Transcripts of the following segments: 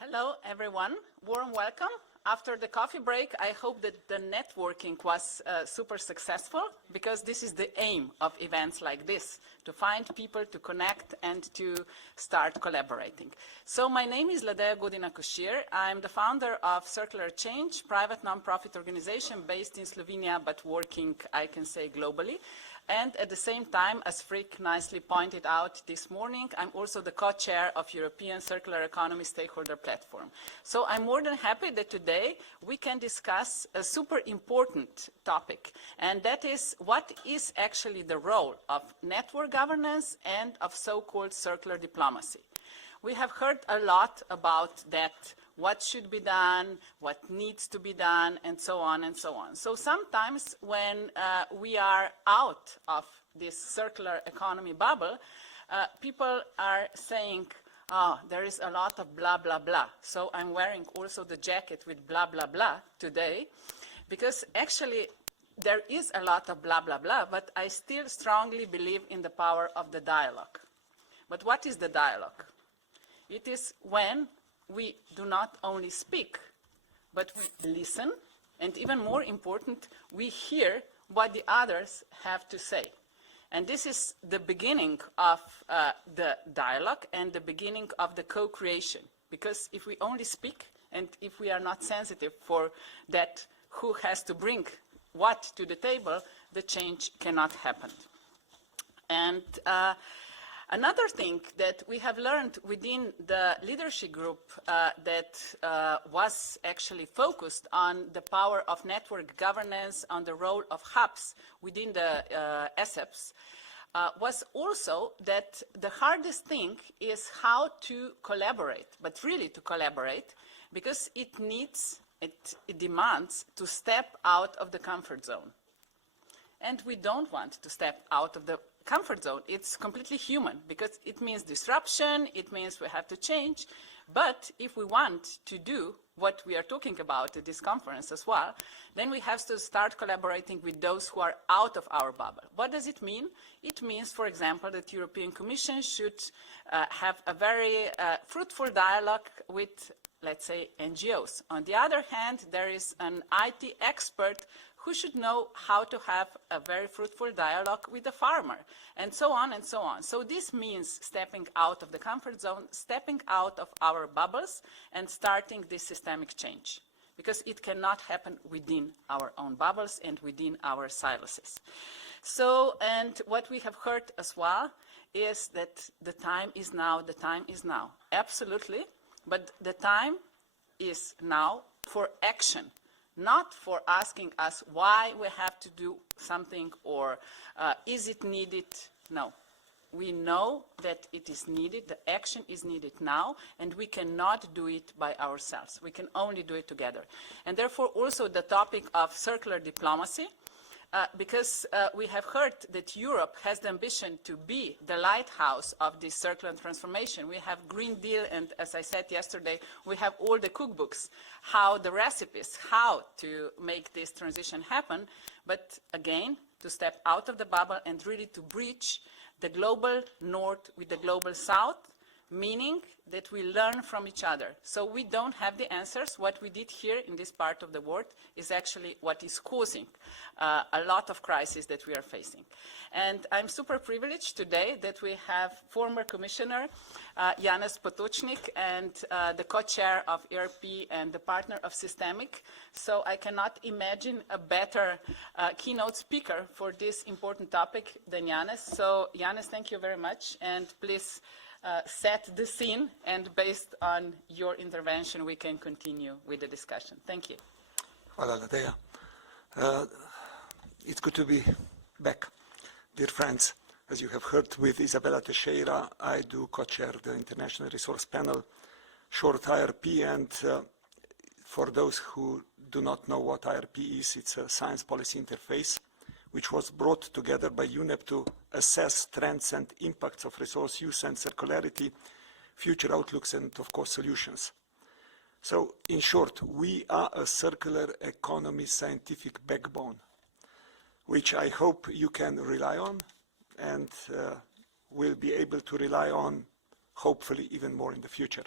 Hello, everyone. Warm welcome. After the coffee break, I hope that the networking was super successful, because this is the aim of events like this, to find people, to connect, and to start collaborating. So my name is Ladea Godina-Košir. I'm the founder of Circular Change, private nonprofit organization based in Slovenia, but working, I can say, globally. And at the same time, as Frick nicely pointed out this morning, I'm also the co-chair of European Circular Economy Stakeholder Platform. So I'm more than happy that today we can discuss a super important topic, and that is what is actually the role of network governance and of so-called circular diplomacy. We have heard a lot about that, what should be done, what needs to be done, and so on and so on. So sometimes when we are out of this circular economy bubble, people are saying, oh, there is a lot of blah, blah, blah. So I'm wearing also the jacket with blah, blah, blah today, because actually there is a lot of blah, blah, blah, but I still strongly believe in the power of the dialogue. But what is the dialogue? It is when we do not only speak, but we listen, and even more important, we hear what the others have to say. And this is the beginning of the dialogue and the beginning of the co-creation. Because if we only speak, and if we are not sensitive for that, who has to bring what to the table, the change cannot happen. And another thing that we have learned within the leadership group that was actually focused on the power of network governance, on the role of hubs within the ESEPs, was also that the hardest thing is how to collaborate, but really to collaborate, because it demands to step out of the comfort zone. And we don't want to step out of the comfort zone. It's completely human, because it means disruption, it means we have to change. But if we want to do what we are talking about at this conference as well, then we have to start collaborating with those who are out of our bubble. What does it mean? It means, for example, that the European Commission should have a very fruitful dialogue with, let's say, NGOs. On the other hand, there is an IT expert who should know how to have a very fruitful dialogue with the farmer, and so on and so on. So this means stepping out of the comfort zone, stepping out of our bubbles, and starting this systemic change, because it cannot happen within our own bubbles and within our silos. So, and what we have heard as well is that the time is now, the time is now. Absolutely, but the time is now for action. Not for asking us why we have to do something or is it needed. No. We know that it is needed, the action is needed now, and we cannot do it by ourselves. We can only do it together. And therefore also the topic of circular diplomacy, because we have heard that Europe has the ambition to be the lighthouse of this circular transformation. We have Green Deal, and as I said yesterday, we have all the cookbooks, how the recipes, how to make this transition happen. But again, to step out of the bubble and really to bridge the global north with the global south, meaning that we learn from each other. So we don't have the answers. What we did here in this part of the world is actually what is causing a lot of crises that we are facing. And I'm super privileged today that we have former Commissioner Janez Potočnik and the co-chair of ERP and the partner of Systemic. So I cannot imagine a better keynote speaker for this important topic than Janez. So Janez, thank you very much, and please set the scene, and based on your intervention, we can continue with the discussion. Thank you. Hvala, Ladea. It's good to be back, dear friends. As you have heard, with Isabella Teixeira, I do co-chair the International Resource Panel, short IRP, and for those who do not know what IRP is, it's a science policy interface, which was brought together by UNEP to assess trends and impacts of resource use and circularity, future outlooks, and of course solutions. So in short, we are a circular economy scientific backbone, which I hope you can rely on and will be able to rely on, hopefully, even more in the future.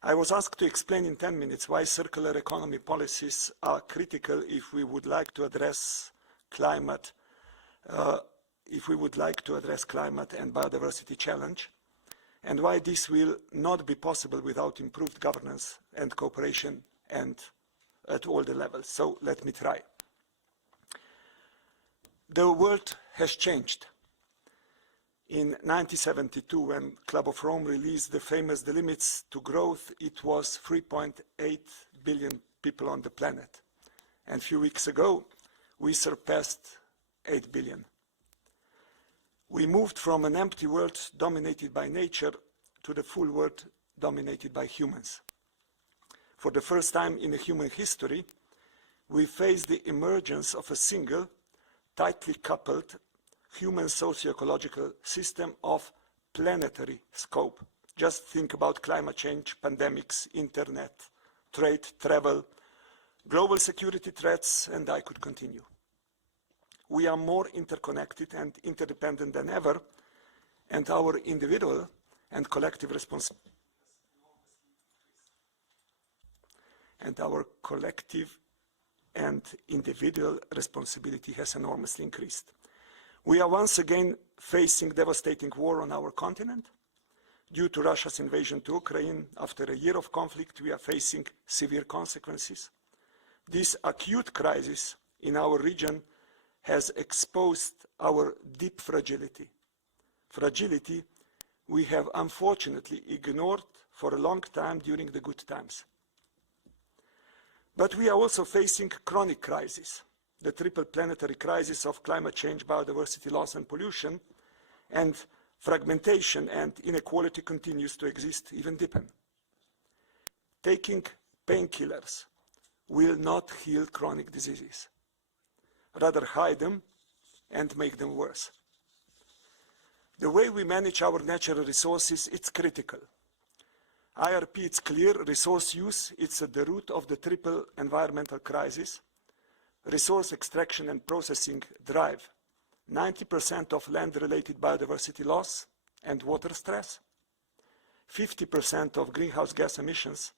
I was asked to explain in 10 minutes why circular economy policies are critical if we would like to address climate, and biodiversity challenge, and why this will not be possible without improved governance and cooperation and at all the levels. So let me try. The world has changed. In 1972, when Club of Rome released the famous The Limits to Growth, it was 3.8 billion people on the planet. And a few weeks ago, we surpassed 8 billion. We moved from an empty world dominated by nature to the full world dominated by humans. For the first time in human history, we face the emergence of a single, tightly coupled human socio-ecological system of planetary scope. Just think about climate change, pandemics, internet, trade, travel, global security threats, and I could continue. We are more interconnected and interdependent than ever, and our individual and collective responsibility has enormously increased. We are once again facing devastating war on our continent. Due to Russia's invasion to Ukraine, after a year of conflict, we are facing severe consequences. This acute crisis in our region has exposed our deep fragility. Fragility we have unfortunately ignored for a long time during the good times. But we are also facing chronic crises. The triple planetary crisis of climate change, biodiversity loss and pollution, and fragmentation and inequality continues to exist, even deepen. Taking painkillers will not heal chronic diseases, rather hide them and make them worse. The way we manage our natural resources, it's critical. IRP, it's clear, resource use, it's at the root of the triple environmental crisis. Resource extraction and processing drive 90% of land-related biodiversity loss and water stress, 50% of greenhouse gas emissions,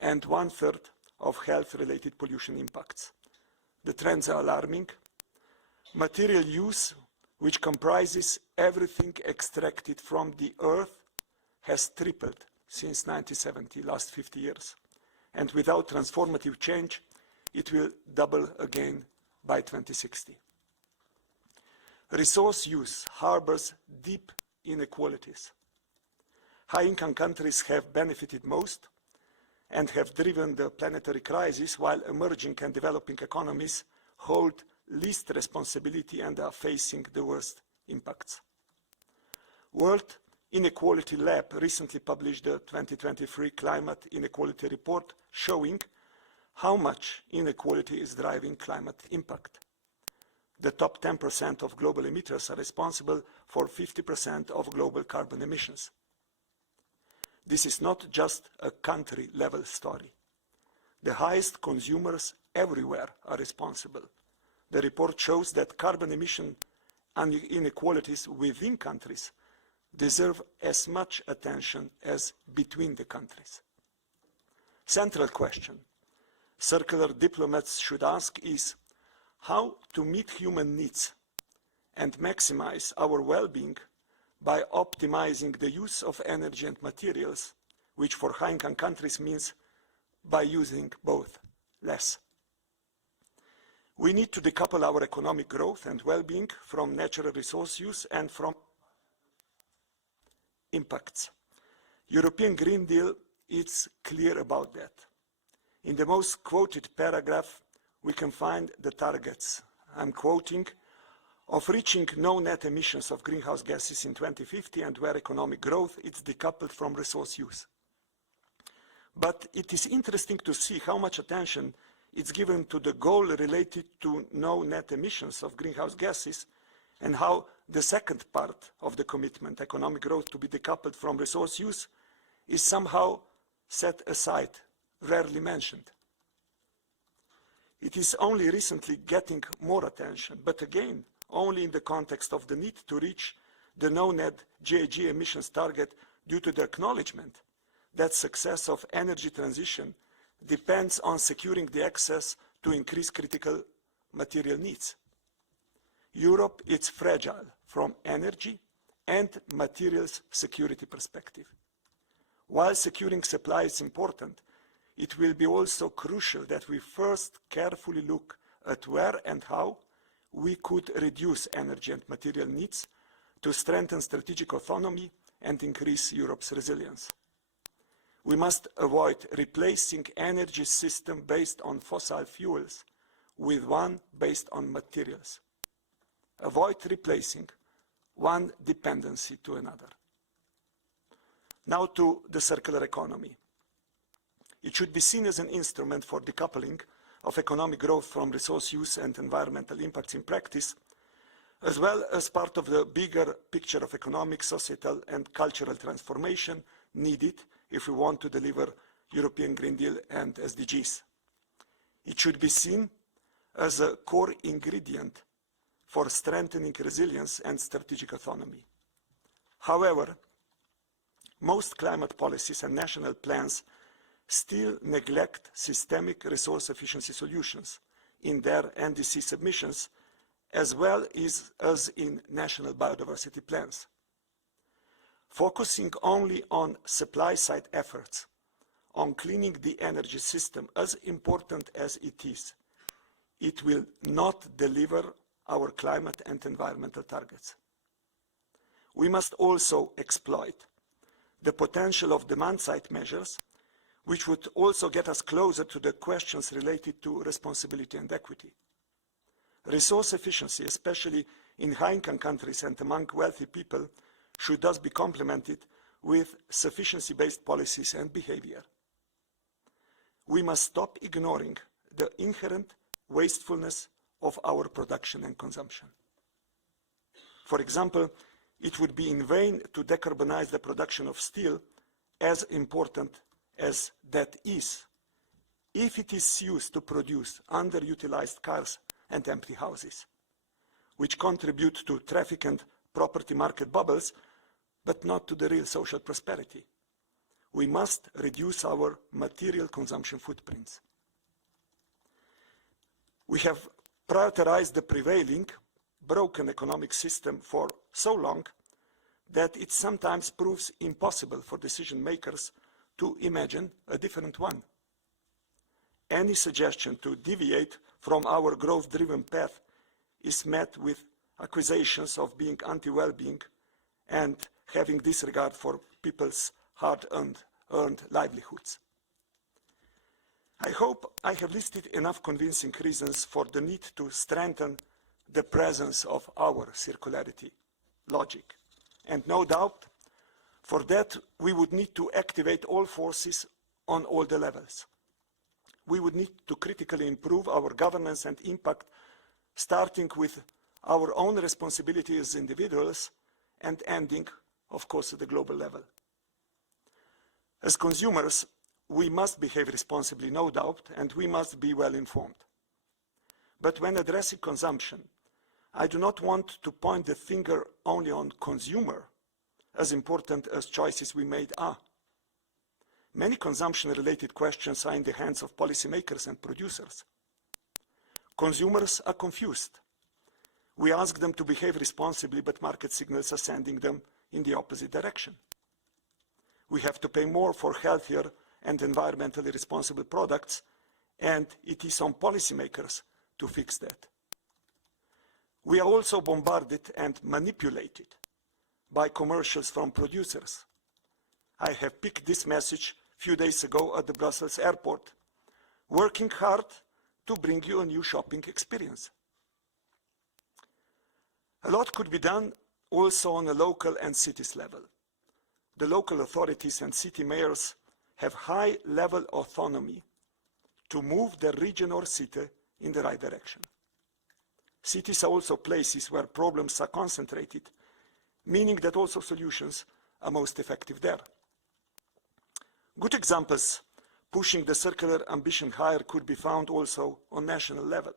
and 1/3 of health-related pollution impacts. The trends are alarming. Material use, which comprises everything extracted from the earth, has tripled since 1970, last 50 years. And without transformative change, it will double again by 2060. Resource use harbors deep inequalities. High-income countries have benefited most and have driven the planetary crisis, while emerging and developing economies hold least responsibility and are facing the worst impacts. World Inequality Lab recently published the 2023 Climate Inequality Report, showing how much inequality is driving climate impact. The top 10% of global emitters are responsible for 50% of global carbon emissions. This is not just a country-level story. The highest consumers everywhere are responsible. The report shows that carbon emission inequalities within countries deserve as much attention as between the countries. Central question circular diplomats should ask is how to meet human needs and maximize our well-being by optimizing the use of energy and materials, which for high-income countries means by using both less. We need to decouple our economic growth and well-being from natural resource use and from impacts. European Green Deal is clear about that. In the most quoted paragraph, we can find the targets. I'm quoting, of reaching no net emissions of greenhouse gases in 2050 and where economic growth is decoupled from resource use. But it is interesting to see how much attention is given to the goal related to no net emissions of greenhouse gases, and how the second part of the commitment, economic growth to be decoupled from resource use, is somehow set aside, rarely mentioned. It is only recently getting more attention, but again, only in the context of the need to reach the no net GHG emissions target due to the acknowledgement that success of energy transition depends on securing the access to increase critical material needs. Europe is fragile from energy and materials security perspective. While securing supply is important, it will be also crucial that we first carefully look at where and how we could reduce energy and material needs to strengthen strategic autonomy and increase Europe's resilience. We must avoid replacing energy system based on fossil fuels with one based on materials. Avoid replacing one dependency to another. Now to the circular economy. It should be seen as an instrument for decoupling of economic growth from resource use and environmental impacts in practice, as well as part of the bigger picture of economic, societal, and cultural transformation needed if we want to deliver European Green Deal and SDGs. It should be seen as a core ingredient for strengthening resilience and strategic autonomy. However, most climate policies and national plans still neglect systemic resource efficiency solutions in their NDC submissions, as well as in national biodiversity plans. Focusing only on supply-side efforts, on cleaning the energy system, as important as it is, it will not deliver our climate and environmental targets. We must also exploit the potential of demand-side measures, which would also get us closer to the questions related to responsibility and equity. Resource efficiency, especially in high-income countries and among wealthy people, should thus be complemented with sufficiency-based policies and behavior. We must stop ignoring the inherent wastefulness of our production and consumption. For example, it would be in vain to decarbonize the production of steel, as important as that is, if it is used to produce underutilized cars and empty houses, which contribute to traffic and property market bubbles, but not to the real social prosperity. We must reduce our material consumption footprints. We have prioritized the prevailing broken economic system for so long that it sometimes proves impossible for decision makers to imagine a different one. Any suggestion to deviate from our growth-driven path is met with accusations of being anti-well-being and having disregard for people's hard-earned livelihoods. I hope I have listed enough convincing reasons for the need to strengthen the presence of our circularity logic. And no doubt, for that, we would need to activate all forces on all the levels. We would need to critically improve our governance and impact, starting with our own responsibility as individuals and ending, of course, at the global level. As consumers, we must behave responsibly, no doubt, and we must be well informed. But when addressing consumption, I do not want to point the finger only on consumer, as important as choices we made are. Many consumption-related questions are in the hands of policymakers and producers. Consumers are confused. We ask them to behave responsibly, but market signals are sending them in the opposite direction. We have to pay more for healthier and environmentally responsible products, and it is on policymakers to fix that. We are also bombarded and manipulated by commercials from producers. I have picked this message a few days ago at the Brussels airport, working hard to bring you a new shopping experience. A lot could be done also on a local and cities level. The local authorities and city mayors have high-level autonomy to move their region or city in the right direction. Cities are also places where problems are concentrated, meaning that also solutions are most effective there. Good examples pushing the circular ambition higher could be found also on national level.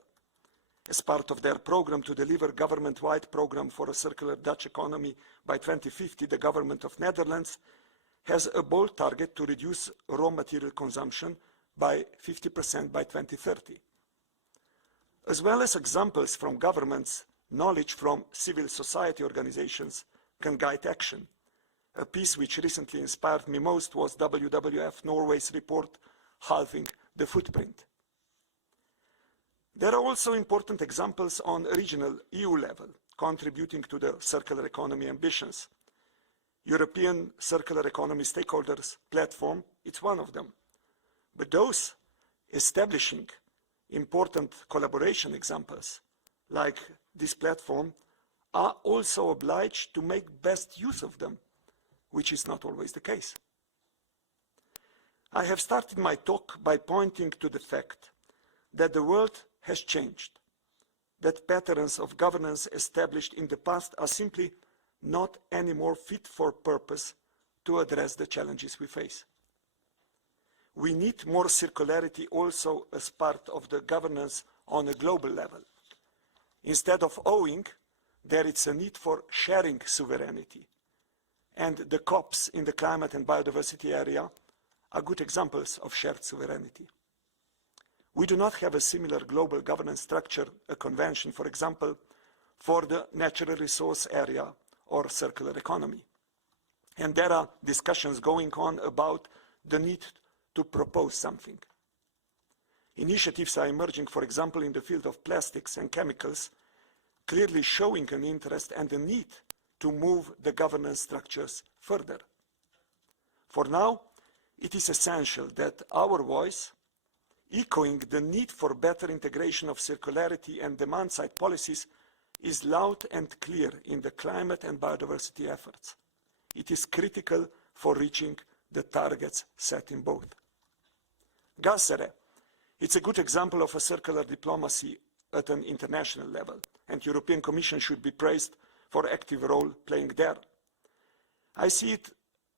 As part of their program to deliver government-wide program for a circular Dutch economy by 2050, the government of Netherlands has a bold target to reduce raw material consumption by 50% by 2030. As well as examples from governments, knowledge from civil society organizations can guide action. A piece which recently inspired me most was WWF Norway's report, Halving the Footprint. There are also important examples on regional EU level, contributing to the circular economy ambitions. European Circular Economy Stakeholders Platform, it's one of them. But those establishing important collaboration examples, like this platform, are also obliged to make best use of them, which is not always the case. I have started my talk by pointing to the fact that the world has changed, that patterns of governance established in the past are simply not anymore fit for purpose to address the challenges we face. We need more circularity also as part of the governance on a global level. Instead of owing, there is a need for sharing sovereignty. And the COPs in the climate and biodiversity area are good examples of shared sovereignty. We do not have a similar global governance structure, a convention, for example, for the natural resource area or circular economy. And there are discussions going on about the need to propose something. Initiatives are emerging, for example, in the field of plastics and chemicals, clearly showing an interest and a need to move the governance structures further. For now, it is essential that our voice, echoing the need for better integration of circularity and demand-side policies, is loud and clear in the climate and biodiversity efforts. It is critical for reaching the targets set in both. GASERE, it's a good example of a circular diplomacy at an international level, and the European Commission should be praised for active role playing there. I see it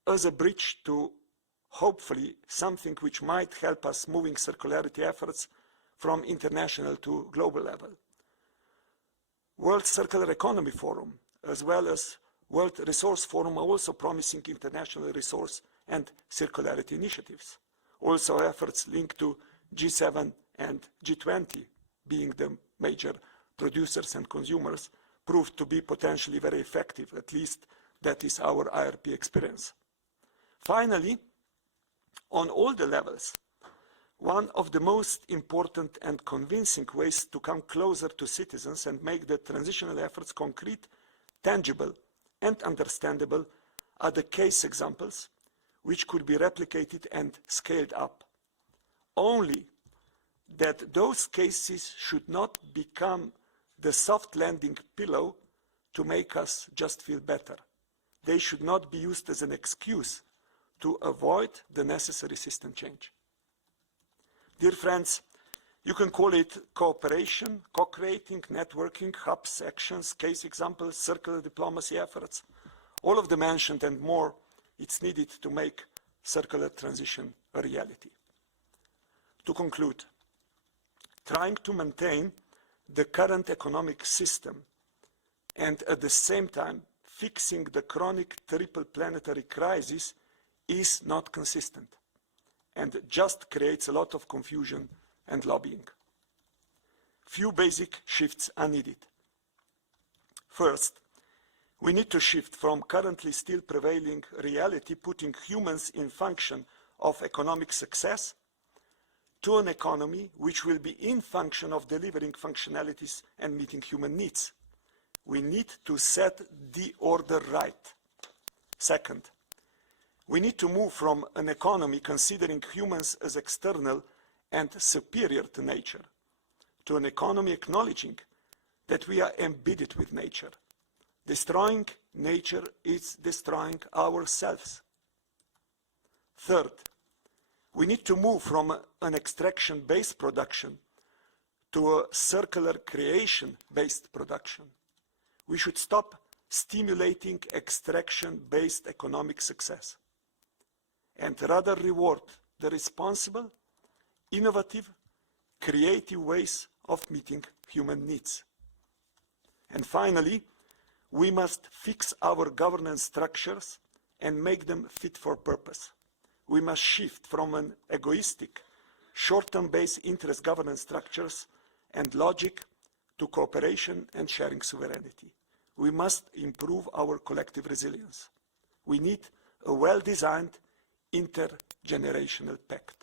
as a bridge to hopefully something which might help us moving circularity efforts from international to global level. World Circular Economy Forum, as well as World Resource Forum, are also promising international resource and circularity initiatives. Also efforts linked to G7 and G20, being the major producers and consumers, proved to be potentially very effective. At least that is our IRP experience. Finally, on all the levels, one of the most important and convincing ways to come closer to citizens and make the transitional efforts concrete, tangible, and understandable are the case examples which could be replicated and scaled up. Only that those cases should not become the soft landing pillow to make us just feel better. They should not be used as an excuse to avoid the necessary system change. Dear friends, you can call it cooperation, co-creating, networking, hubs, actions, case examples, circular diplomacy efforts. All of the mentioned and more, it's needed to make circular transition a reality. To conclude, trying to maintain the current economic system and at the same time fixing the chronic triple planetary crisis is not consistent and just creates a lot of confusion and lobbying. Few basic shifts are needed. First, we need to shift from currently still prevailing reality, putting humans in function of economic success, to an economy which will be in function of delivering functionalities and meeting human needs. We need to set the order right. Second, we need to move from an economy considering humans as external and superior to nature, to an economy acknowledging that we are embedded with nature. Destroying nature is destroying ourselves. Third, we need to move from an extraction-based production to a circular creation-based production. We should stop stimulating extraction-based economic success and rather reward the responsible, innovative, creative ways of meeting human needs. And finally, we must fix our governance structures and make them fit for purpose. We must shift from an egoistic, short-term based interest governance structures and logic to cooperation and sharing sovereignty. We must improve our collective resilience. We need a well-designed intergenerational pact.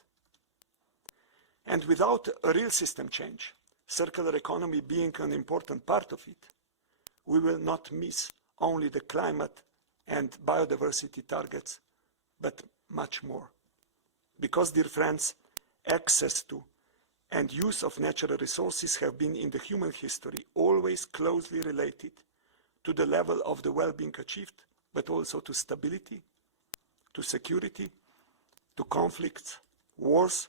And without a real system change, circular economy being an important part of it, we will not miss only the climate and biodiversity targets, but much more. Because, dear friends, access to and use of natural resources have been in the human history always closely related to the level of the well-being achieved, but also to stability, to security, to conflicts, wars.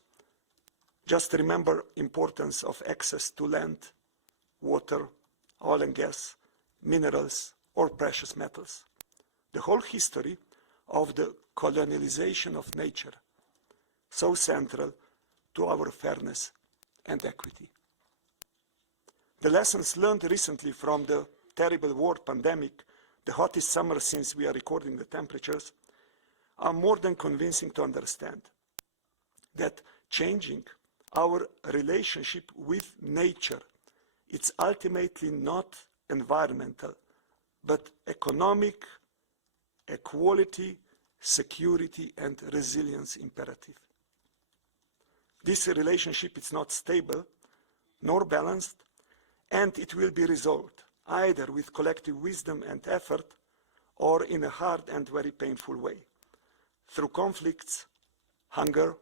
Just remember importance of access to land, water, oil and gas, minerals, or precious metals. The whole history of the colonialization of nature, so central to our fairness and equity. The lessons learned recently from the terrible world pandemic, the hottest summer since we are recording the temperatures, are more than convincing to understand that changing our relationship with nature, it's ultimately not environmental, but economic, equality, security, and resilience imperative. This relationship is not stable, nor balanced, and it will be resolved either with collective wisdom and effort or in a hard and very painful way, through conflicts, hunger,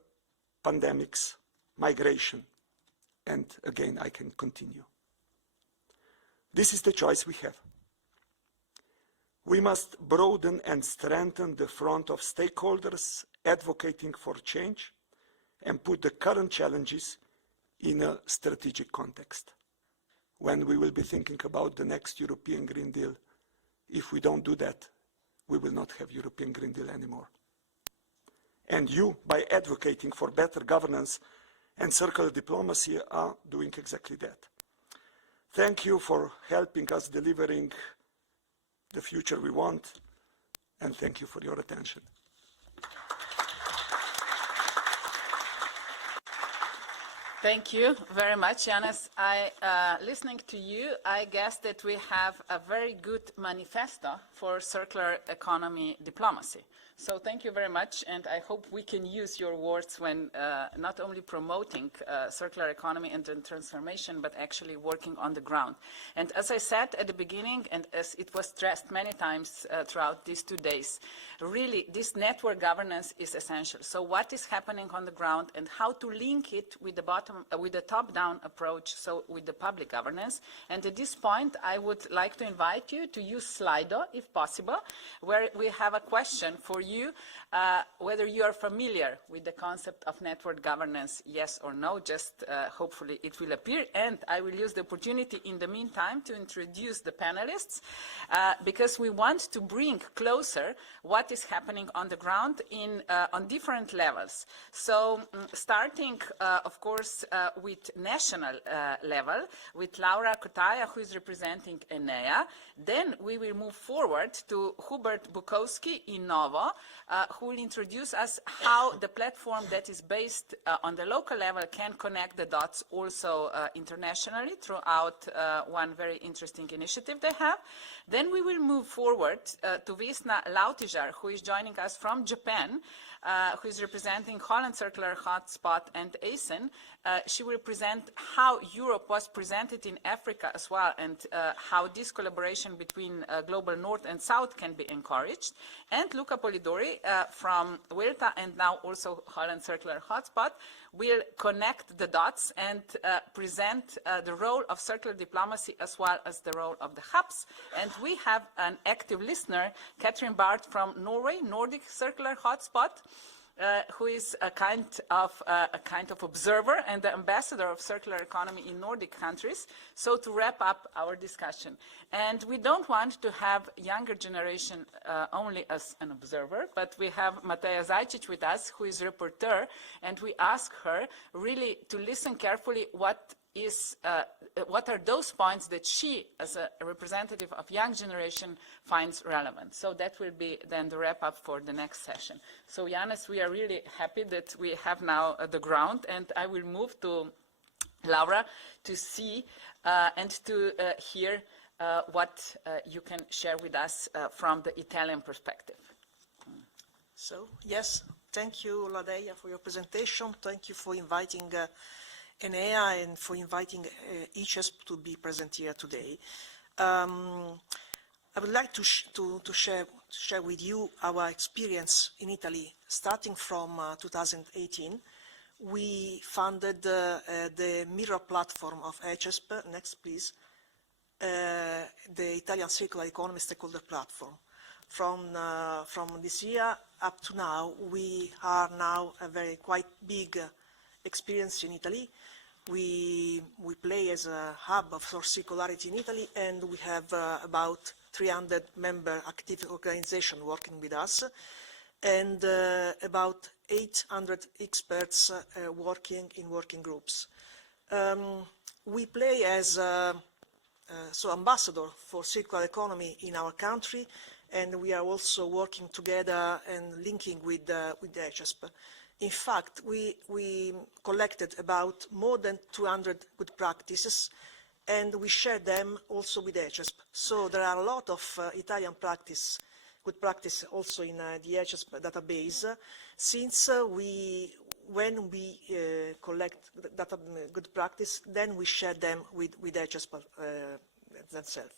pandemics, migration, and again I can continue. This is the choice we have. We must broaden and strengthen the front of stakeholders advocating for change and put the current challenges in a strategic context. When we will be thinking about the next European Green Deal, if we don't do that, we will not have European Green Deal anymore. And you, by advocating for better governance and circular diplomacy, are doing exactly that. Thank you for helping us delivering the future we want, and thank you for your attention. Thank you very much, Yanis. Listening to you, I guess that we have a very good manifesto for circular economy diplomacy. So thank you very much, and I hope we can use your words when not only promoting circular economy and transformation, but actually working on the ground. And as I said at the beginning, and as it was stressed many times throughout these 2 days, really this network governance is essential. So what is happening on the ground and how to link it with the top-down approach, so with the public governance. And at this point, I would like to invite you to use Slido, if possible, where we have a question for you, whether you are familiar with the concept of network governance, yes or no, just hopefully it will appear. And I will use the opportunity in the meantime to introduce the panelists, because we want to bring closer what is happening on the ground on different levels. So starting, of course, with national level, with Laura Kotaya, who is representing Enea. Then we will move forward to Hubert Bukowski in Novo, who will introduce us how the platform that is based on the local level can connect the dots also internationally throughout one very interesting initiative they have. Then we will move forward to Vesna Lautijar, who is joining us from Japan, who is representing Holland Circular Hotspot and ASEAN. She will present how Europe was presented in Africa as well, and how this collaboration between Global North and South can be encouraged. And Luca Polidori from Huerta and now also Holland Circular Hotspot will connect the dots and present the role of circular diplomacy as well as the role of the hubs. And we have an active listener, Catherine Barth from Norway, Nordic Circular Hotspot, who is a kind of observer and the ambassador of circular economy in Nordic countries. So to wrap up our discussion, and we don't want to have younger generation only as an observer, but we have Mateja Zajcic with us, who is a reporter, and we ask her really to listen carefully what is what are those points that she, as a representative of young generation, finds relevant. So that will be then the wrap-up for the next session. So Yannis, we are really happy that we have now the ground, and I will move to Laura to see and to hear what you can share with us from the Italian perspective. So, yes, thank you, Ladeia, for your presentation. Thank you for inviting Enea and for inviting ICESP to be present here today. I would like to share with you our experience in Italy starting from 2018. We funded the Mirror platform of ICESP, next please, the Italian Circular Economy Stakeholder Platform. From this year up to now, we are now a quite big experience in Italy. We play as a hub of source circularity in Italy, and we have about 300 member active organizations working with us, and about 800 experts working in working groups. We play as ambassador for circular economy in our country, and we are also working together and linking with ICESP. In fact, we collected about more than 200 good practices, and we share them also with ICESP. So there are a lot of Italian good practice also in the ICESP database, since when we collect data good practice, then we share them with ICESP themselves.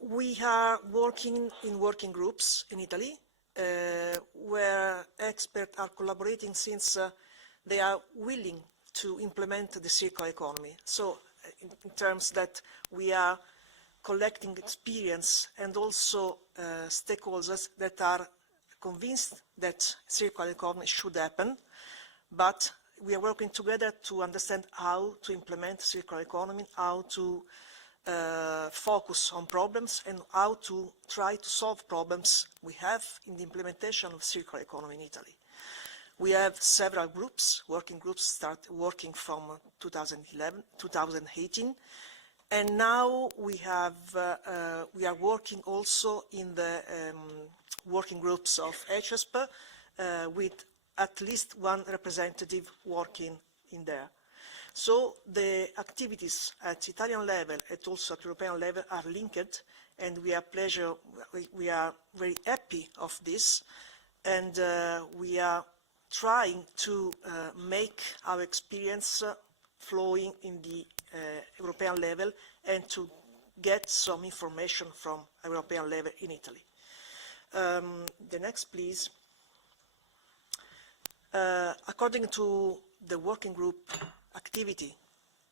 We are working in working groups in Italy, where experts are collaborating since they are willing to implement the circular economy. So in terms that we are collecting experience and also stakeholders that are convinced that circular economy should happen, but we are working together to understand how to implement circular economy, how to focus on problems, and how to try to solve problems we have in the implementation of circular economy in Italy. We have several groups, working groups start working from 2018, and now we are working also in the working groups of ICESP with at least one representative working in there. So the activities at Italian level and also at European level are linked, and we are very happy of this, and we are trying to make our experience flowing in the European level and to get some information from European level in Italy. The next, please. According to the working group activity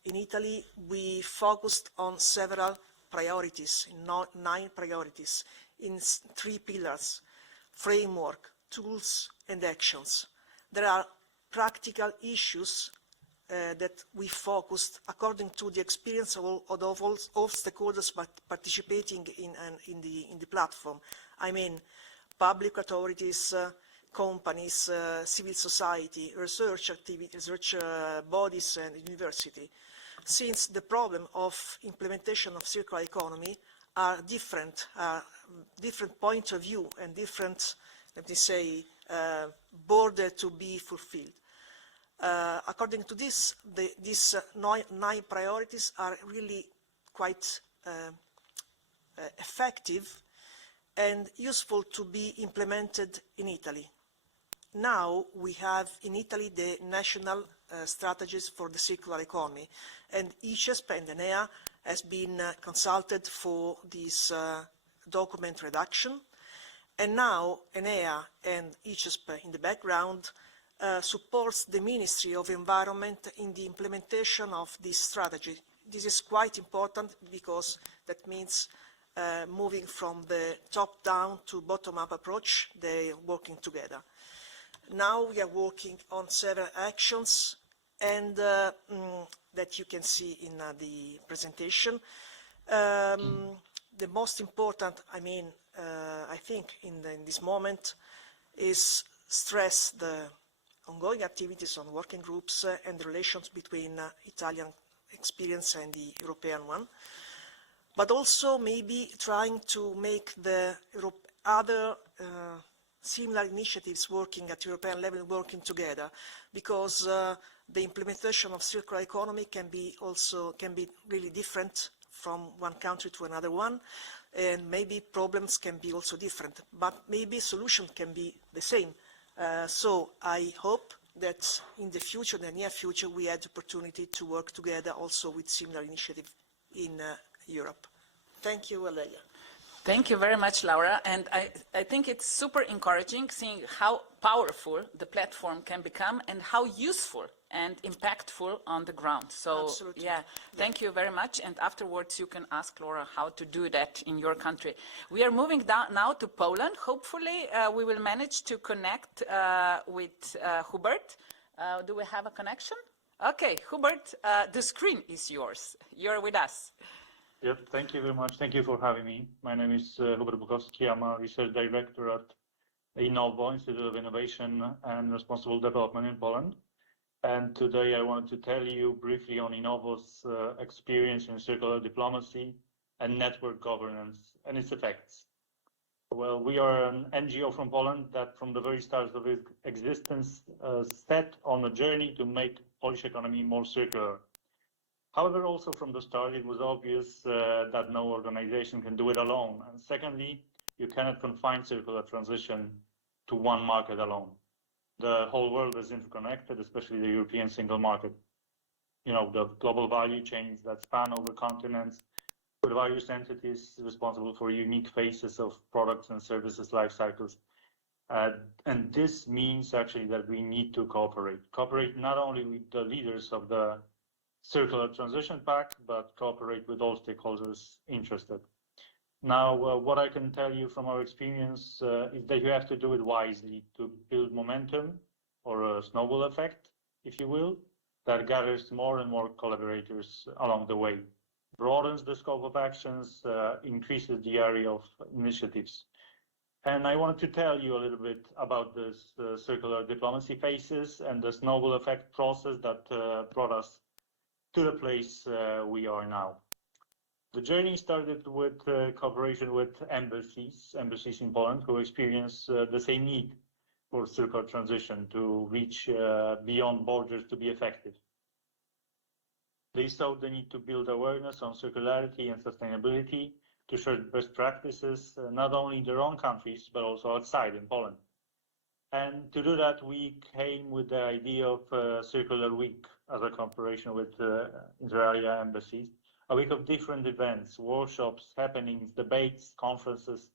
in Italy, we focused on several priorities, 9 priorities, in 3 pillars: framework, tools, and actions. There are practical issues that we focused according to the experience of all stakeholders participating in the platform. I mean, public authorities, companies, civil society, research activities, research bodies, and university. Since the problem of implementation of circular economy are different points of view and different, let me say, border to be fulfilled. According to this, these 9 priorities are really quite effective and useful to be implemented in Italy. Now we have in Italy the national strategies for the circular economy, and ICESP and Enea has been consulted for this document redaction, and now Enea and ICESP in the background supports the Ministry of Environment in the implementation of this strategy. This is quite important because that means moving from the top-down to bottom-up approach, they are working together. Now we are working on several actions, and that you can see in the presentation. The most important, I think, in this moment is stress the ongoing activities on working groups and the relations between Italian experience and the European one, but also maybe trying to make the other similar initiatives working at European level working together, because the implementation of circular economy can be really different from one country to another one, and maybe problems can be also different, but maybe solutions can be the same. So I hope that in the future, the near future, we had the opportunity to work together also with similar initiatives in Europe. Thank you, Alelia. Thank you very much, Laura. And I think it's super encouraging seeing how powerful the platform can become and how useful and impactful on the ground. So, Absolutely. yeah, thank you very much. And afterwards, you can ask Laura how to do that in your country. We are moving down now to Poland. Hopefully, we will manage to connect with Hubert. Do we have a connection? Okay, Hubert, the screen is yours. You're with us. Yep, thank you very much. Thank you for having me. My name is Hubert Bukowski. I'm a research director at Innovo, Institute of Innovation and Responsible Development in Poland. And today I wanted to tell you briefly on Innovo's experience in circular diplomacy and network governance and its effects. Well, we are an NGO from Poland that from the very start of its existence set on a journey to make Polish economy more circular. However, also from the start, it was obvious that no organization can do it alone. And secondly, you cannot confine circular transition to one market alone. The whole world is interconnected, especially the European single market. You know, the global value chains that span over continents with various entities responsible for unique phases of products and services life cycles. And this means actually that we need to cooperate not only with the leaders of the Circular Transition Pact, but cooperate with all stakeholders interested. Now, what I can tell you from our experience is that you have to do it wisely to build momentum, or a snowball effect, if you will, that gathers more and more collaborators along the way, broadens the scope of actions, increases the area of initiatives. And I wanted to tell you a little bit about this circular diplomacy phases and the snowball effect process that brought us to the place we are now. The journey started with cooperation with embassies in Poland who experience the same need for circular transition to reach beyond borders to be effective. They saw the need to build awareness on circularity and sustainability to share best practices, not only in their own countries, but also outside in Poland. And to do that, we came with the idea of Circular Week as a cooperation with inter alia embassies, a week of different events, workshops, happenings, debates, conferences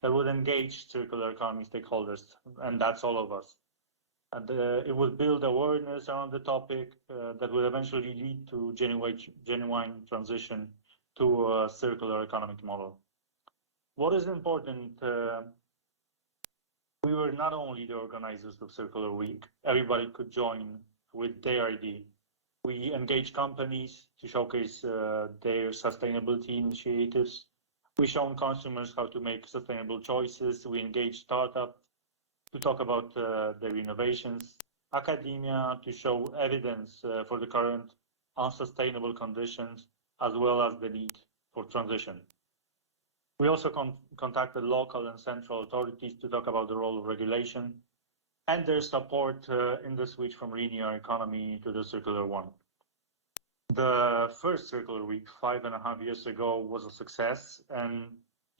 that would engage circular economy stakeholders, and that's all of us. And it would build awareness around the topic that would eventually lead to genuine transition to a circular economic model. What is important, we were not only the organizers of Circular Week, everybody could join with their idea. We engaged companies to showcase their sustainability initiatives. We showed consumers how to make sustainable choices. We engaged startups to talk about their innovations, academia to show evidence for the current unsustainable conditions, as well as the need for transition. We also contacted local and central authorities to talk about the role of regulation and their support in the switch from linear economy to the circular one. The first Circular Week 5.5 years ago was a success, and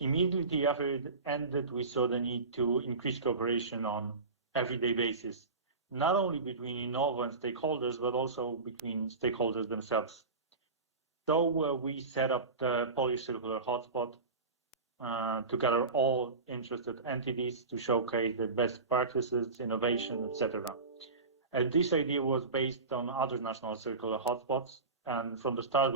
immediately after it ended, we saw the need to increase cooperation on everyday basis, not only between Innovo and stakeholders, but also between stakeholders themselves. So we set up the Polish Circular Hotspot to gather all interested entities to showcase the best practices, innovation, etc. And this idea was based on other national circular hotspots, and from the start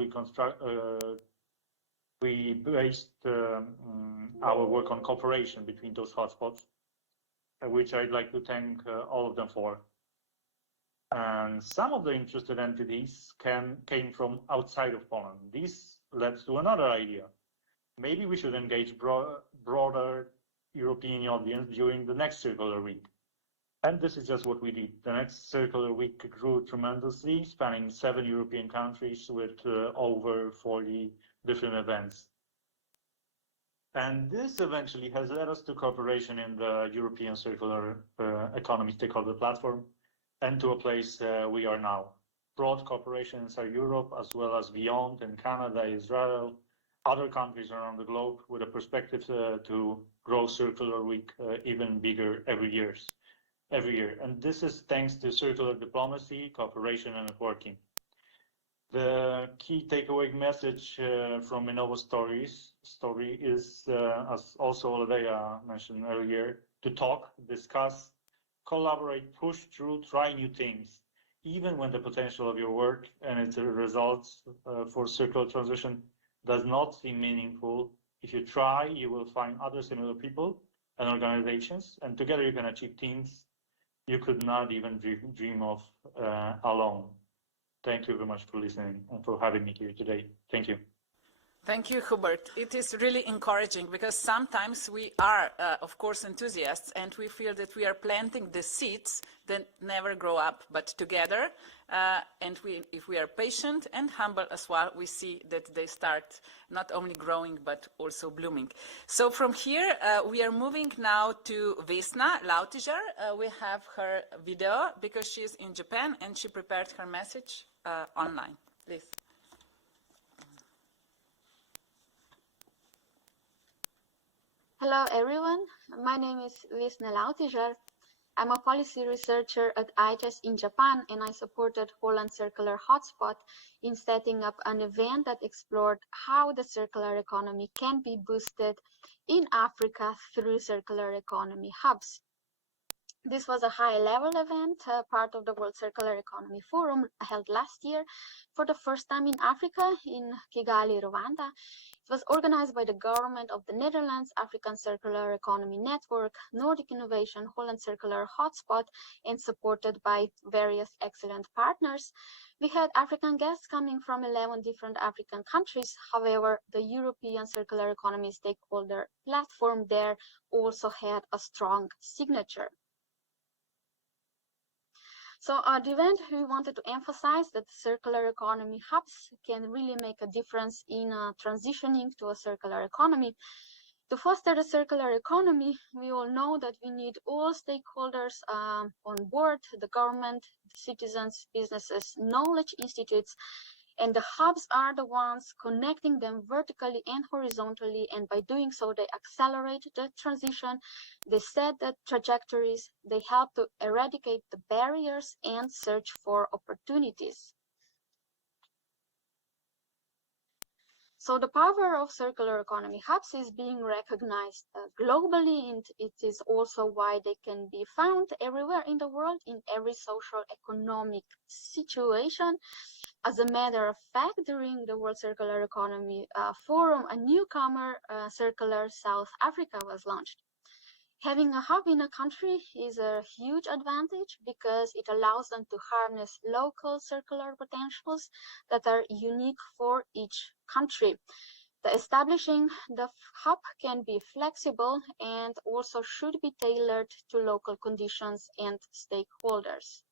we based our work on cooperation between those hotspots, which I'd like to thank all of them for. And some of the interested entities came from outside of Poland. This led to another idea. Maybe we should engage broader European audience during the next Circular Week. And this is just what we did. The next Circular Week grew tremendously, spanning 7 European countries with over 40 different events. And this eventually has led us to cooperation in the European Circular Economy Stakeholder Platform and to a place we are now. Broad cooperation inside Europe, as well as beyond in Canada, Israel, other countries around the globe, with a perspective to grow Circular Week even bigger every year. And this is thanks to circular diplomacy, cooperation, and networking. The key takeaway message from Innovo story is, as also Oliveira mentioned earlier, to talk, discuss, collaborate, push through, try new things, even when the potential of your work and its results for circular transition does not seem meaningful. If you try, you will find other similar people and organizations, and together you can achieve things you could not even dream of alone. Thank you very much for listening and for having me here today. Thank you. Thank you, Hubert. It is really encouraging because sometimes we are, of course, enthusiasts and we feel that we are planting the seeds that never grow up, but together, and if we are patient and humble as well, we see that they start not only growing, but also blooming. So from here, we are moving now to Vesna Lautiger. We have her video because she is in Japan and she prepared her message online. Please. Hello everyone, my name is Vesna Lautiger. I'm a policy researcher at IHS in Japan, and I supported Holland Circular Hotspot in setting up an event that explored how the circular economy can be boosted in Africa through circular economy hubs. This was a high-level event, part of the World Circular Economy Forum held last year for the first time in Africa, in Kigali, Rwanda. It was organized by the government of the Netherlands, African Circular Economy Network, Nordic Innovation, Holland Circular Hotspot, and supported by various excellent partners. We had African guests coming from 11 different African countries. However, the European Circular Economy Stakeholder Platform there also had a strong signature. So at the event, we wanted to emphasize that circular economy hubs can really make a difference in transitioning to a circular economy. To foster the circular economy, we all know that we need all stakeholders on board, the government, the citizens, businesses, knowledge institutes, and the hubs are the ones connecting them vertically and horizontally, and by doing so, they accelerate the transition, they set the trajectories, they help to eradicate the barriers and search for opportunities. So the power of circular economy hubs is being recognized globally, and it is also why they can be found everywhere in the world, in every social economic situation. As a matter of fact, during the World Circular Economy Forum, a newcomer, Circular South Africa, was launched. Having a hub in a country is a huge advantage because it allows them to harness local circular potentials that are unique for each country. Establishing the hub can be flexible and also should be tailored to local conditions and stakeholders.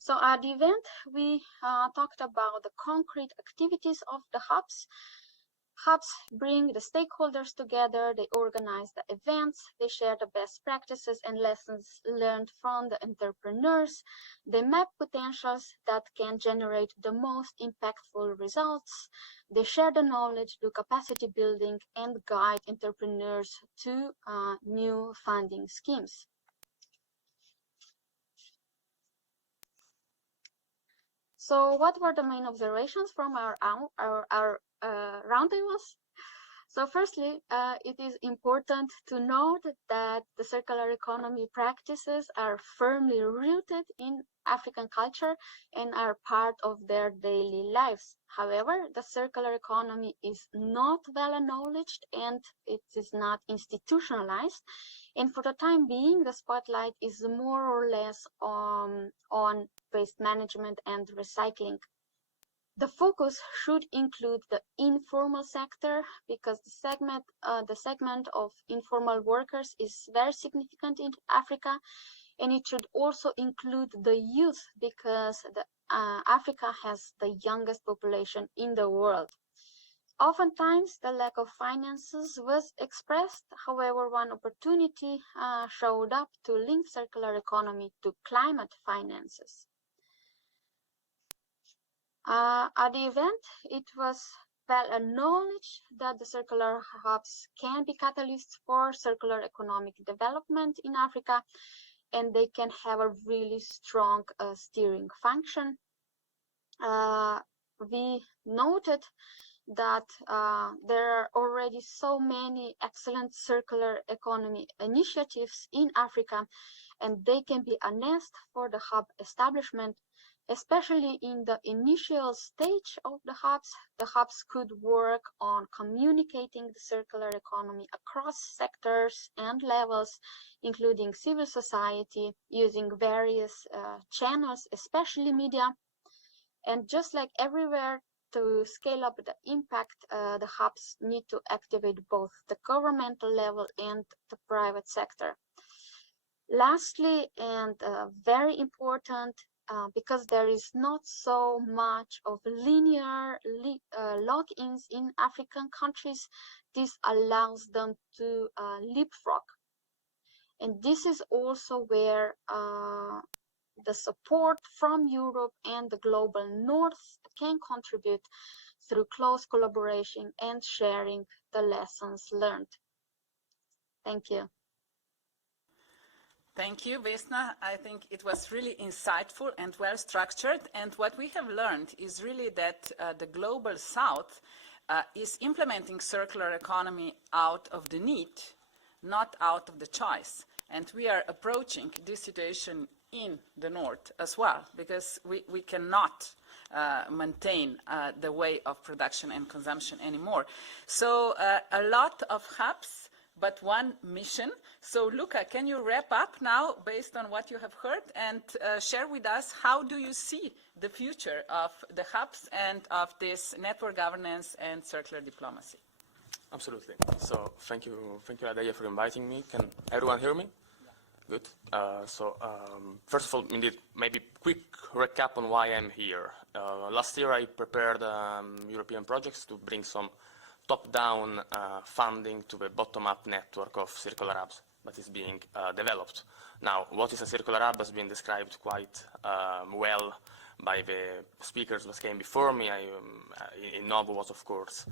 So at the event, we talked about the concrete activities of the hubs. Hubs bring the stakeholders together, they organize the events, they share the best practices and lessons learned from the entrepreneurs, they map potentials that can generate the most impactful results, they share the knowledge, do capacity building, and guide entrepreneurs to new funding schemes. So what were the main observations from our roundtables? So firstly, it is important to note that the circular economy practices are firmly rooted in African culture and are part of their daily lives. However, the circular economy is not well acknowledged and it is not institutionalized. And for the time being, the spotlight is more or less on waste management and recycling. The focus should include the informal sector because the segment of informal workers is very significant in Africa, and it should also include the youth because Africa has the youngest population in the world. Oftentimes, the lack of finances was expressed. However, one opportunity showed up to link circular economy to climate finances. At the event, it was well acknowledged that the circular hubs can be catalysts for circular economic development in Africa, and they can have a really strong steering function. We noted that there are already so many excellent circular economy initiatives in Africa, and they can be a nest for the hub establishment. Especially in the initial stage of the hubs could work on communicating the circular economy across sectors and levels, including civil society, using various channels, especially media. And just like everywhere, to scale up the impact, the hubs need to activate both the governmental level and the private sector. Lastly, and very important, because there is not so much of linear logins in African countries, this allows them to leapfrog. And this is also where the support from Europe and the global North can contribute through close collaboration and sharing the lessons learned. Thank you. Thank you, Vesna. I think it was really insightful and well structured. And what we have learned is really that the global South is implementing circular economy out of the need, not out of the choice. And we are approaching this situation in the North as well, because we cannot maintain the way of production and consumption anymore. So a lot of hubs, but one mission. So Luca, can you wrap up now based on what you have heard and share with us how do you see the future of the hubs and of this network governance and circular diplomacy? Absolutely. So thank you, Adalia, for inviting me. Can everyone hear me? Yeah. Good. First of all, indeed, maybe quick recap on why I'm here. Last year I prepared European projects to bring some top-down funding to the bottom-up network of circular hubs that is being developed. Now, what is a circular hub has been described quite well by the speakers that came before me. Innovo was, of course,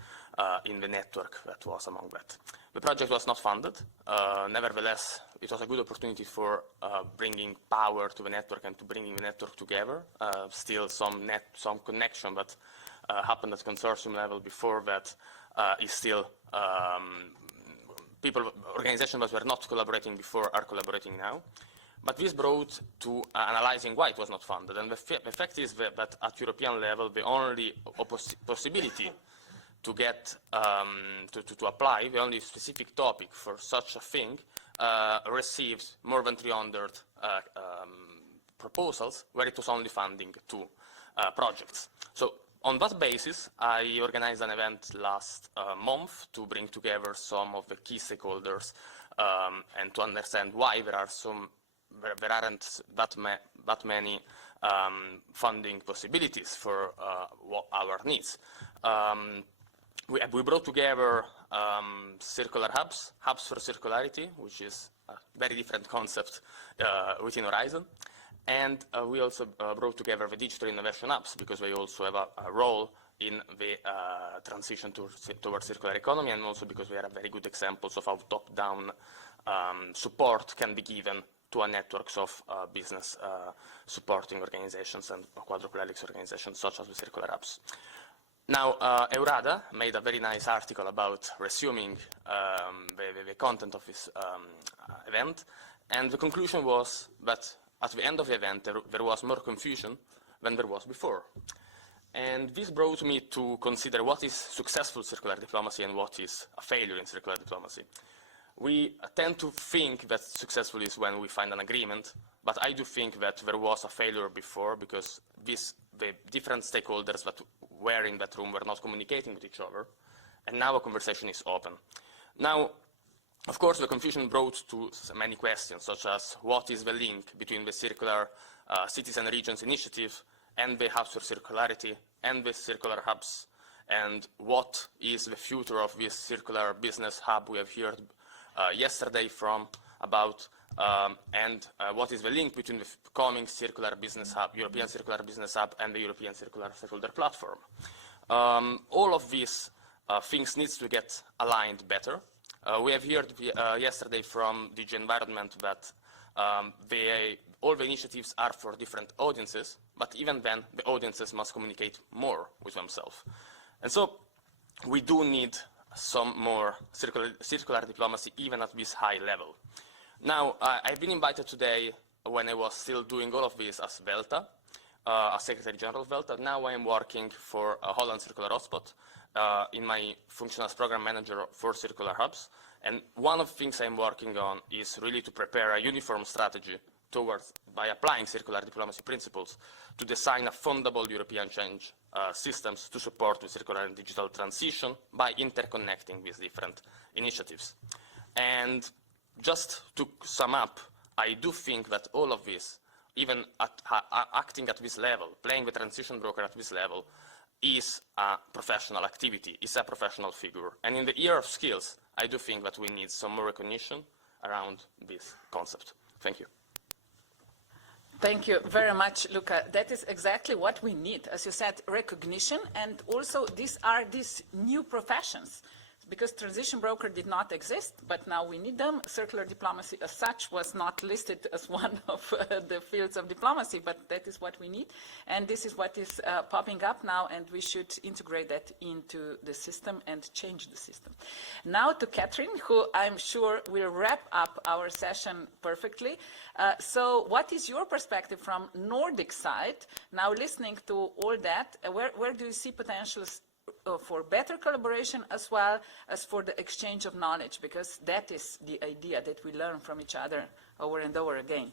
in the network that was among that. The project was not funded. Nevertheless, it was a good opportunity for bringing power to the network and to bringing the network together. Still some connection that happened at consortium level before that is still organizations that were not collaborating before are collaborating now. But this brought to analyzing why it was not funded. And the fact is that at European level, the only possibility to get, to apply, the only specific topic for such a thing received more than 300 proposals, where it was only funding 2 projects. So on that basis, I organized an event last month to bring together some of the key stakeholders and to understand why there aren't that many funding possibilities for our needs. We brought together circular hubs for circularity, which is a very different concept within Horizon. And we also brought together the digital innovation hubs because they also have a role in the transition towards circular economy, and also because they are very good examples of how top-down support can be given to a networks of business supporting organizations and quadruple helix organizations such as the circular hubs. Now, Eurada made a very nice article about resuming the content of this event, and the conclusion was that at the end of the event there was more confusion than there was before. And this brought me to consider what is successful circular diplomacy and what is a failure in circular diplomacy. We tend to think that successful is when we find an agreement, but I do think that there was a failure before because this the different stakeholders that were in that room were not communicating with each other, and now a conversation is open. Now, of course, the confusion brought to many questions, such as what is the link between the Circular Cities and Regions initiative and the Hubs for Circularity and the Circular Hubs, and what is the future of this Circular Business Hub we have heard yesterday about, and what is the link between the coming Circular Business Hub, European Circular Business Hub, and the European Circular Stakeholder Platform. All of these things need to get aligned better. We have heard yesterday from DG Environment that all the initiatives are for different audiences, but even then, the audiences must communicate more with themselves. And so we do need some more circular diplomacy, even at this high level. Now, I've been invited today when I was still doing all of this as VELTA, as Secretary General of VELTA. Now I am working for Holland Circular Hotspot in my function as Program Manager for Circular Hubs. And one of the things I'm working on is really to prepare a uniform strategy by applying circular diplomacy principles to design a fundable European change systems to support the circular and digital transition by interconnecting these different initiatives. And just to sum up, I do think that all of this, even acting at this level, playing the transition broker at this level, is a professional activity, is a professional figure. And in the era of skills, I do think that we need some more recognition around this concept. Thank you. Thank you very much, Luca. That is exactly what we need. As you said, recognition, and also these are these new professions. Because transition broker did not exist, but now we need them. Circular diplomacy as such was not listed as one of the fields of diplomacy, but that is what we need. And this is what is popping up now, and we should integrate that into the system and change the system. Now to Catherine, who I'm sure will wrap up our session perfectly. So what is your perspective from Nordic side? Now listening to all that, where do you see potentials for better collaboration as well as for the exchange of knowledge, because that is the idea that we learn from each other over and over again.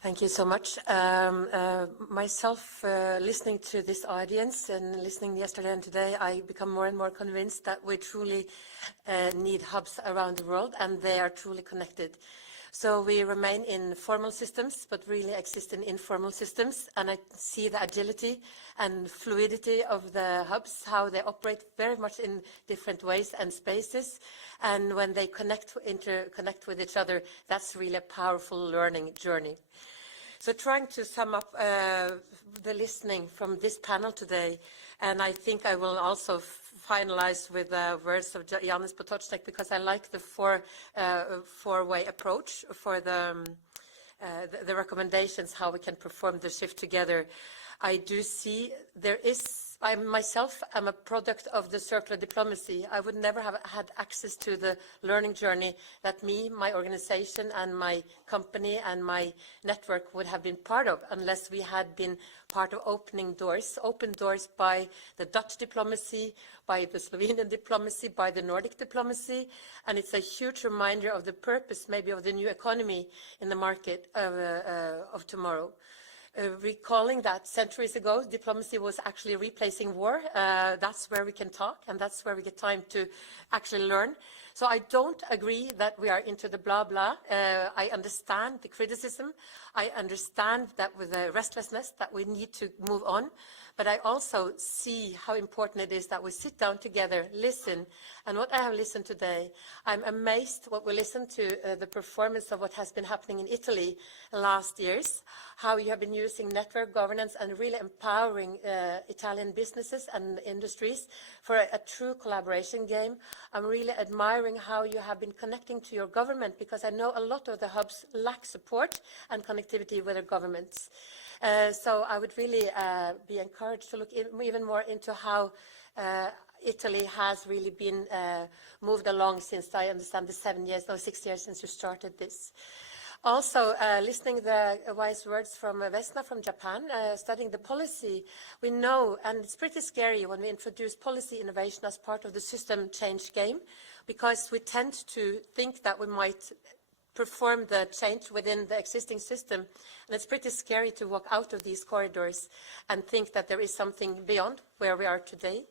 Thank you so much. Myself, listening to this audience and listening yesterday and today, I become more and more convinced that we truly need hubs around the world, and they are truly connected. So we remain in formal systems, but really exist in informal systems. And I see the agility and fluidity of the hubs, how they operate very much in different ways and spaces. And when they interconnect with each other, that's really a powerful learning journey. So trying to sum up the listening from this panel today, and I think I will also finalize with the words of Janez Potočnik, because I like the four-way approach for the recommendations, how we can perform the shift together. I do see I myself am a product of the circular diplomacy. I would never have had access to the learning journey that my organization and my company and my network would have been part of unless we had been part of open doors by the Dutch diplomacy, by the Slovenian diplomacy, by the Nordic diplomacy. And it's a huge reminder of the purpose maybe of the new economy in the market of tomorrow. Recalling that centuries ago, diplomacy was actually replacing war. That's where we can talk, and that's where we get time to actually learn. So I don't agree that we are into the blah, blah. I understand the criticism. I understand that with the restlessness that we need to move on. But I also see how important it is that we sit down together, listen. And what I have listened today, I'm amazed what we listened to, the performance of what has been happening in Italy last years, how you have been using network governance and really empowering Italian businesses and industries for a true collaboration game. I'm really admiring how you have been connecting to your government, because I know a lot of the hubs lack support and connectivity with their governments. So I would really be encouraged to look even more into how Italy has really been moved along since, I understand, the 6 years since you started this. Also, listening to the wise words from Vesna from Japan, studying the policy, we know, and it's pretty scary when we introduce policy innovation as part of the system change game, because we tend to think that we might perform the change within the existing system. And it's pretty scary to walk out of these corridors and think that there is something beyond where we are today.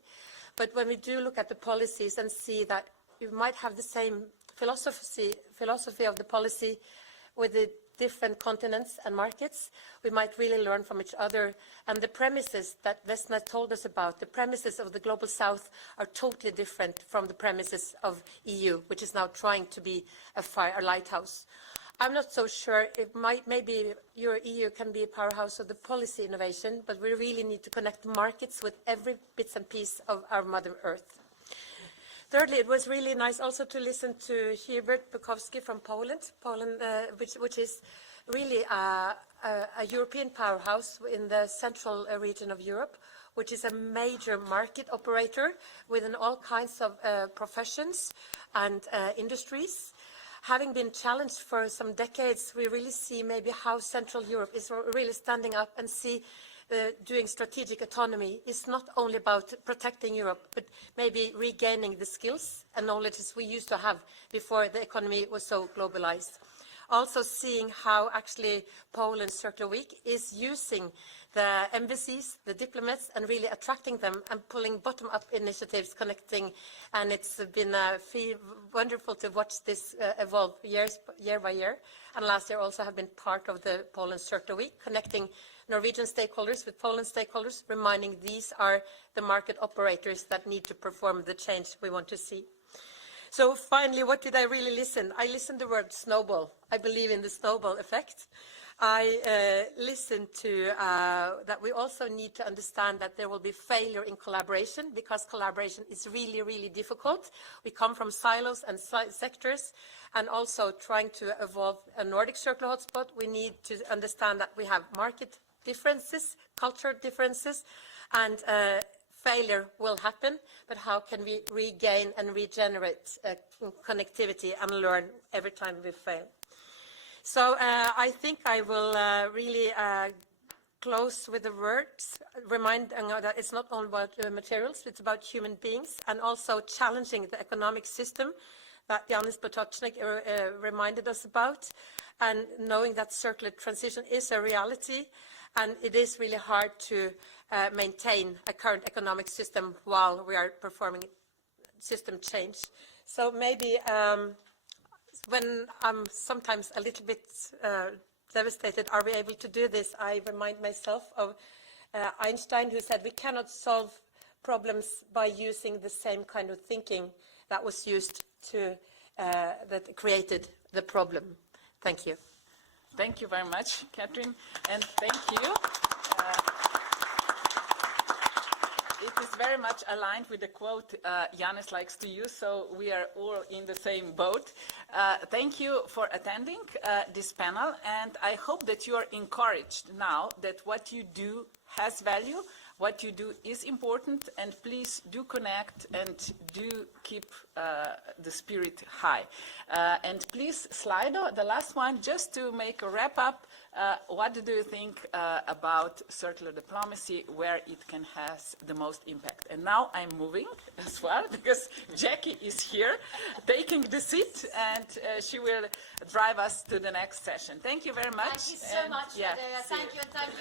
But when we do look at the policies and see that you might have the same philosophy of the policy with the different continents and markets, we might really learn from each other. And the premises that Vesna told us about, the premises of the Global South, are totally different from the premises of EU, which is now trying to be a lighthouse. I'm not so sure. Maybe your EU can be a powerhouse of the policy innovation, but we really need to connect markets with every bits and piece of our Mother Earth. Thirdly, it was really nice also to listen to Hubert Bukowski from Poland, which is really a European powerhouse in the central region of Europe, which is a major market operator within all kinds of professions and industries. Having been challenged for some decades, we really see maybe how Central Europe is really standing up and see doing strategic autonomy is not only about protecting Europe, but maybe regaining the skills and knowledges we used to have before the economy was so globalized. Also seeing how actually Poland's Circular Week is using the embassies, the diplomats, and really attracting them and pulling bottom-up initiatives, connecting. And it's been wonderful to watch this evolve year by year. And last year also have been part of the Poland Circular Week, connecting Norwegian stakeholders with Poland stakeholders, reminding these are the market operators that need to perform the change we want to see. So finally, what did I really listen? I listened to the word snowball. I believe in the snowball effect. I listened to that we also need to understand that there will be failure in collaboration, because collaboration is really, really difficult. We come from silos and sectors, and also trying to evolve a Nordic circular hotspot, we need to understand that we have market differences, cultural differences, and failure will happen, but how can we regain and regenerate connectivity and learn every time we fail? So I think I will really close with the words, reminding that it's not only about materials, it's about human beings, and also challenging the economic system that Janis Potočnik reminded us about, and knowing that circular transition is a reality, and it is really hard to maintain a current economic system while we are performing system change. So maybe when I'm sometimes a little bit devastated, are we able to do this? I remind myself of Einstein, who said we cannot solve problems by using the same kind of thinking that was used to, that created the problem. Thank you. Thank you very much, Catherine, and thank you. It is very much aligned with the quote Janis likes to use, so we are all in the same boat. Thank you for attending this panel, and I hope that you are encouraged now that what you do has value, what you do is important, and please do connect and do keep the spirit high. And please, Slido, the last one, just to make a wrap up, what do you think about circular diplomacy, where it can have the most impact? And now I'm moving as well, because Jackie is here taking the seat, and she will drive us to the next session. Thank you very much. Thank you so much, yeah, Thank you.